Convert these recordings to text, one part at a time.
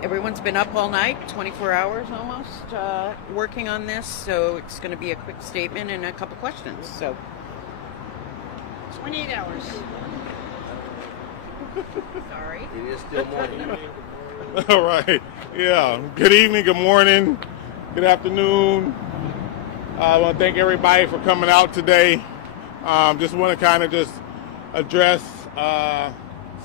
Everyone's been up all night, 24 hours almost, working on this, so it's going to be a quick statement and a couple questions. So, 28 hours. sorry. It is still morning. All right. Yeah. Good evening, good morning, good afternoon. I want to thank everybody for coming out today. Just want to kind of just address some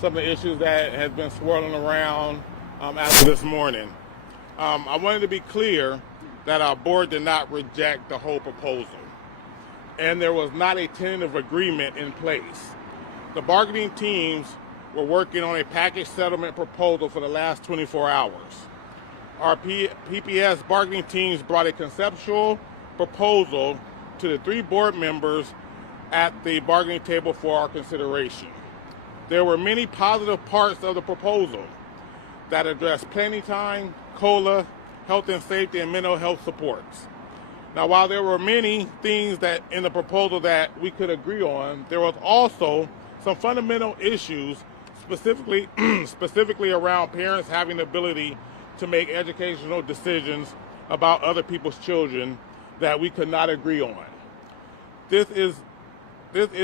of the issues that has been swirling around after this morning. I wanted to be clear that our board did not reject the whole proposal, and there was not a tentative agreement in place. The bargaining teams were working on a package settlement proposal for the last 24 hours. Our PPS bargaining teams brought a conceptual proposal to the 3 board members at the bargaining table for our consideration. There were many positive parts of the proposal that addressed planning time, COLA, health and safety, and mental health supports. Now, while there were many things that in the proposal that we could agree on, there was also some fundamental issues specifically around parents having the ability to make educational decisions about other people's children that we could not agree on. This is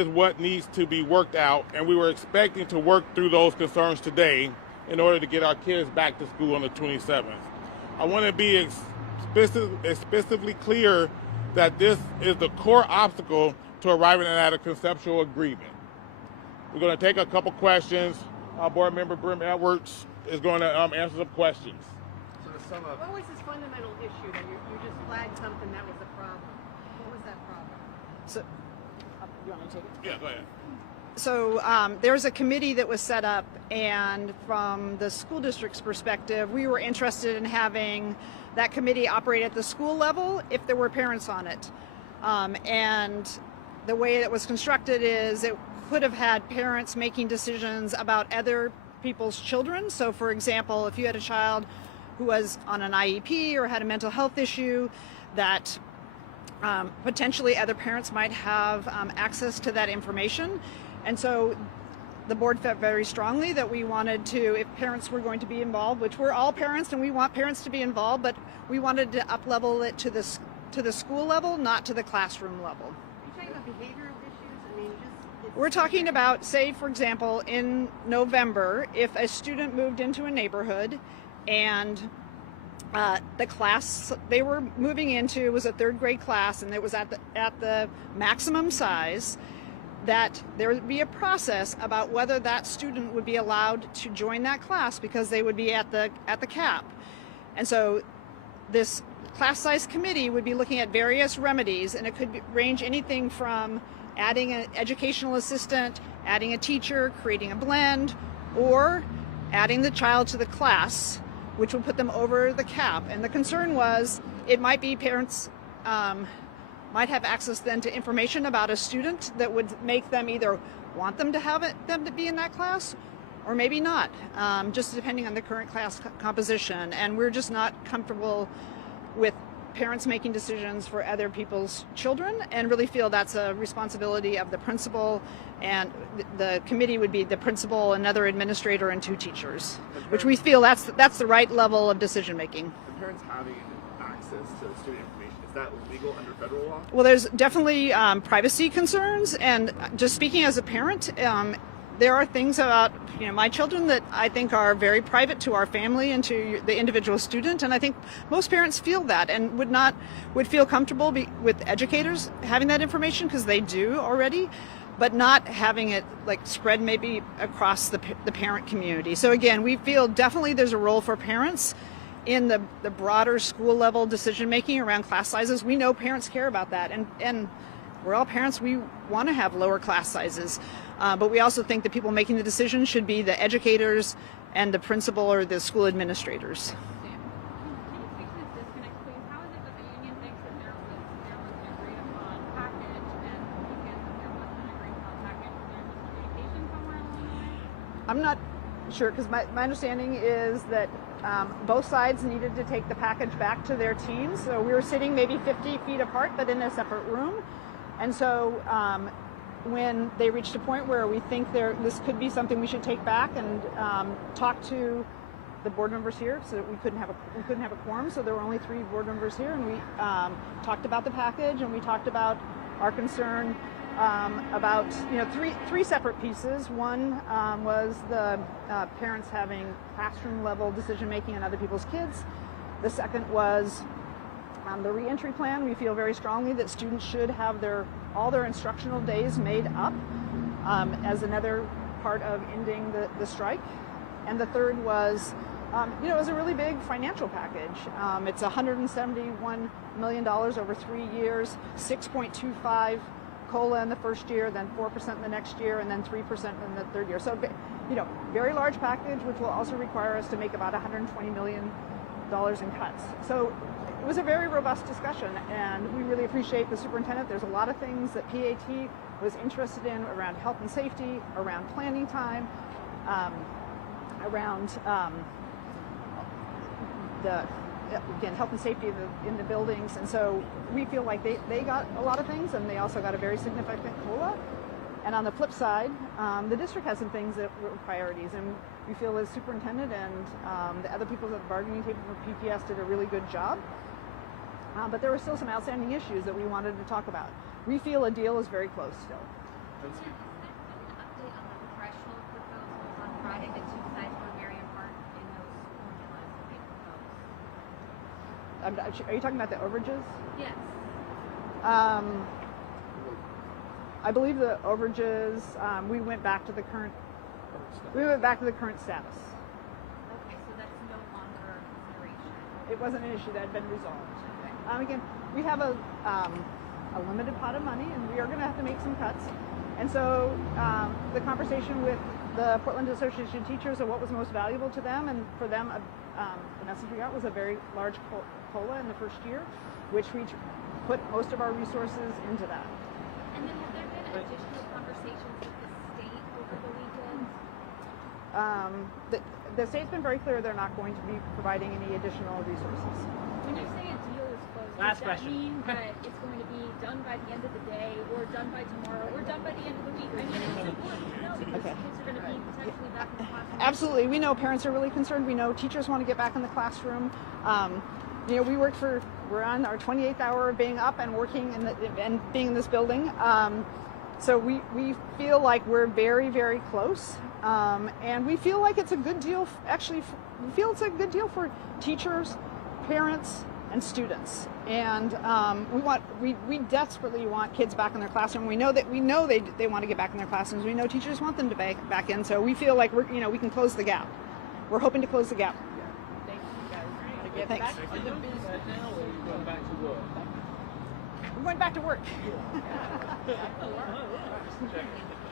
what needs to be worked out, and we were expecting to work through those concerns today in order to get our kids back to school on the 27th. I want to be explicitly clear that this is the core obstacle to arriving at a conceptual agreement. We're going to take a couple questions. Our board member, Brim Edwards, is going to answer some questions. So to sum up, What was this fundamental issue that you just flagged something that was a problem? What was that problem? So, you want me to take it? Yeah, go ahead. So there's a committee that was set up, and from the school district's perspective, we were interested in having that committee operate at the school level if there were parents on it. And the way it was constructed is it could have had parents making decisions about other people's children. So, for example, if you had a child who was on an IEP or had a mental health issue, that potentially other parents might have access to that information. And so the board felt very strongly that we wanted to, if parents were going to be involved, which we're all parents and we want parents to be involved, but we wanted to up-level it to the school level, not to the classroom level. Are you talking about behavioral issues? I mean, We're talking about, say, for example, in November, if a student moved into a neighborhood and the class they were moving into was a 3rd grade class and it was at the maximum size, that there would be a process about whether that student would be allowed to join that class because they would be at the cap. And so this class size committee would be looking at various remedies, and it could range anything from adding an educational assistant, adding a teacher, creating a blend, or adding the child to the class, which would put them over the cap. And the concern was it might be parents might have access then to information about a student that would make them either want them to be in that class or maybe not, just depending on the current class composition. And we're just not comfortable with parents making decisions for other people's children, and really feel that's a responsibility of the principal, and the committee would be the principal, another administrator, and 2 teachers, which we feel that's the right level of decision making. the parents having access to student information, is that legal under federal law? Well, there's definitely privacy concerns, and just speaking as a parent, there are things about my children that I think are very private to our family and to the individual student, and I think most parents feel that and would feel comfortable with educators having that information, because they do already, but not having it like spread maybe across the parent community. So again, we feel definitely there's a role for parents in the broader school level decision making around class sizes. We know parents care about that, and we're all parents. We want to have lower class sizes, but we also think the people making the decision should be the educators and the principal or the school administrators. Can you speak to this disconnect, please? How is it that the union thinks that there was an agreed upon package, and because there wasn't an agreed upon package, there was communication somewhere along the way? I'm not sure, because my understanding is that both sides needed to take the package back to their teams. So we were sitting maybe 50 feet apart, but in a separate room. And so when they reached a point where we think this could be something we should take back and talk to the board members here, so that we couldn't have a quorum. So there were only 3 board members here, and we talked about the package, and we talked about our concern about three separate pieces. One was the parents having classroom level decision making on other people's kids. The second was the reentry plan. We feel very strongly that students should have all their instructional days made up as another part of ending the strike. And the third was, it was a really big financial package. It's $171 million over 3 years, 6.25 COLA in the first year, then 4% in the next year, and then 3% in the third year. So, very large package, which will also require us to make about $120 million in cuts. So it was a very robust discussion, and we really appreciate the superintendent. There's a lot of things that PAT was interested in around health and safety, around planning time, around health and safety in the buildings. And so we feel like they got a lot of things, and they also got a very significant COLA. And on the flip side, the district has some things that were priorities, and we feel as superintendent and the other people at the bargaining table for PPS did a really good job. But there were still some outstanding issues that we wanted to talk about. We feel a deal is very close still. An update on the threshold proposals on Friday. The 2 sides were very important in those formulas that they proposed. Are you talking about the overages? Yes. I believe the overages. We went back to the current. We went back to the current status. Okay, so that's no longer a consideration. It wasn't an issue that had been resolved. Again, we have a limited pot of money, and we are going to have to make some cuts. And so the conversation with the Portland Association of Teachers of what was most valuable to them, and for them, the message we got was a very large COLA in the first year, which we put most of our resources into that. And then have there been additional conversations with the state over the weekend? The state's been very clear they're not going to be providing any additional resources. When you say a deal is closed, Last does that question. mean that it's going to be done by the end of the day, or done by tomorrow, or done by the end of the week? I mean, it's important to know because Okay. kids are going to be potentially back in the classroom. Absolutely. We know parents are really concerned. We know teachers want to get back in the classroom. We're on our 28th hour of being up and working and being in this building. So we feel like we're very, very close. And we feel like it's a good deal. Actually, we feel it's a good deal for teachers, parents, and students. And we desperately want kids back in their classroom. We know they want to get back in their classrooms. We know teachers want them to back in. So we feel like we can close the gap. We're hoping to close the gap. Thank you guys. Thanks. Are you business now, or are you going back to work? We're going back to work. Just checking.